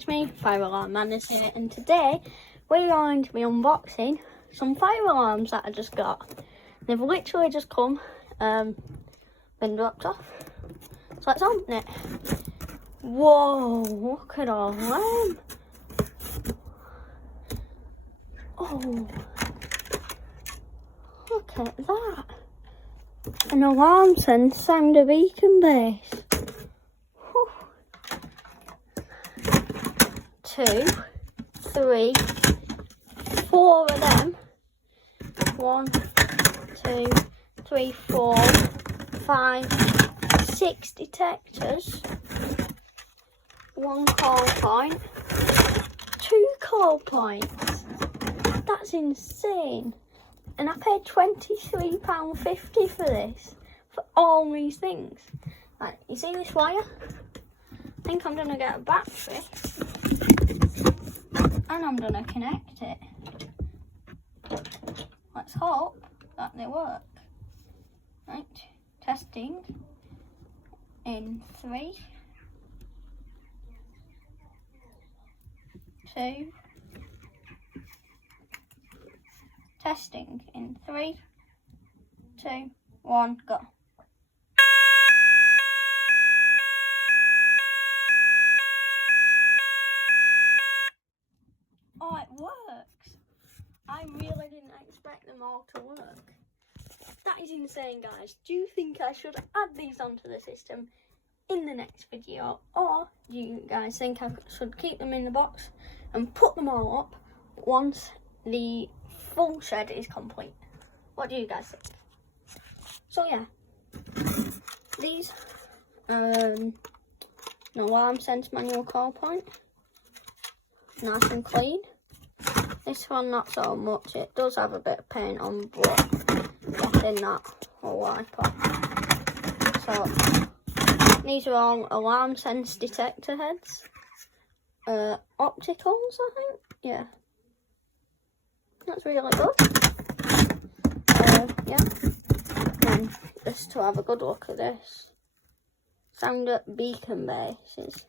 it's me, Fire Alarm Madness here, and today we're going to be unboxing some fire alarms that I just got. They've literally just come, been dropped off. So let's open it. Whoa, look at all them. Oh, look at that. An alarm sounder beacon base. 2, 3, 4 of them. 1, 2, 3, 4, 5, 6 detectors. 1 call point. 2 call points. That's insane. And I paid £23.50 for this. For all these things. Like, you see this wire? I think I'm gonna get a battery. And I'm gonna connect it. Let's hope that they work. Right, testing in 3, 2, testing in 3, 2, 1, go. Oh, it works. I really didn't expect them all to work. That is insane, guys. Do you think I should add these onto the system in the next video? Or do you guys think I should keep them in the box and put them all up once the full shed is complete? What do you guys think? So yeah, these, an alarm sense manual call point. Nice and clean. This one not so much. It does have a bit of paint on, but getting that will wipe off. So these are all alarm sense detector heads. Opticals, I think. Yeah. That's really good. Yeah. And just to have a good look at this. Sounder beacon bases.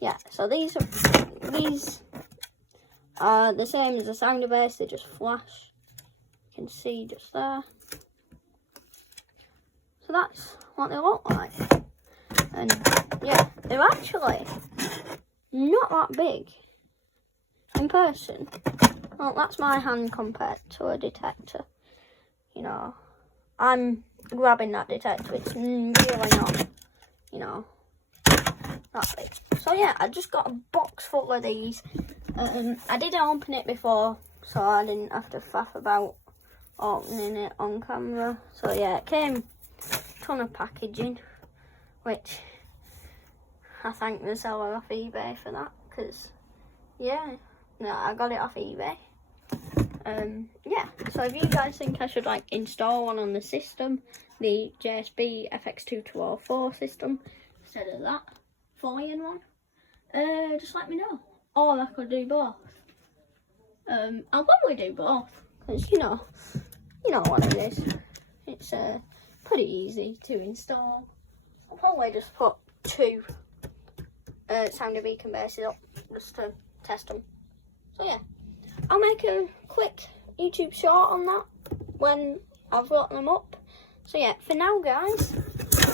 Yeah, so these are the same as the sounder base, they just flash. You can see just there. So that's what they look like. And yeah, they're actually not that big in person. Well, that's my hand compared to a detector. You know, I'm grabbing that detector, it's really not, you know, that big. So yeah, I just got a box full of these. I did open it before, so I didn't have to faff about opening it on camera. So yeah, it came a ton of packaging, which I thank the seller off eBay for that, because yeah, no, I got it off eBay. Yeah, so if you guys think I should like install one on the system, the JSB FX2204 system, instead of that 4-in-1, just let me know. Or I could do both. I'll probably do both, because you know what it is. It's pretty easy to install. I'll probably just put 2 sounder beacon bases up just to test them. So yeah, I'll make a quick YouTube short on that when I've got them up. So yeah, for now guys,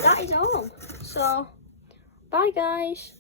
that is all. So bye guys.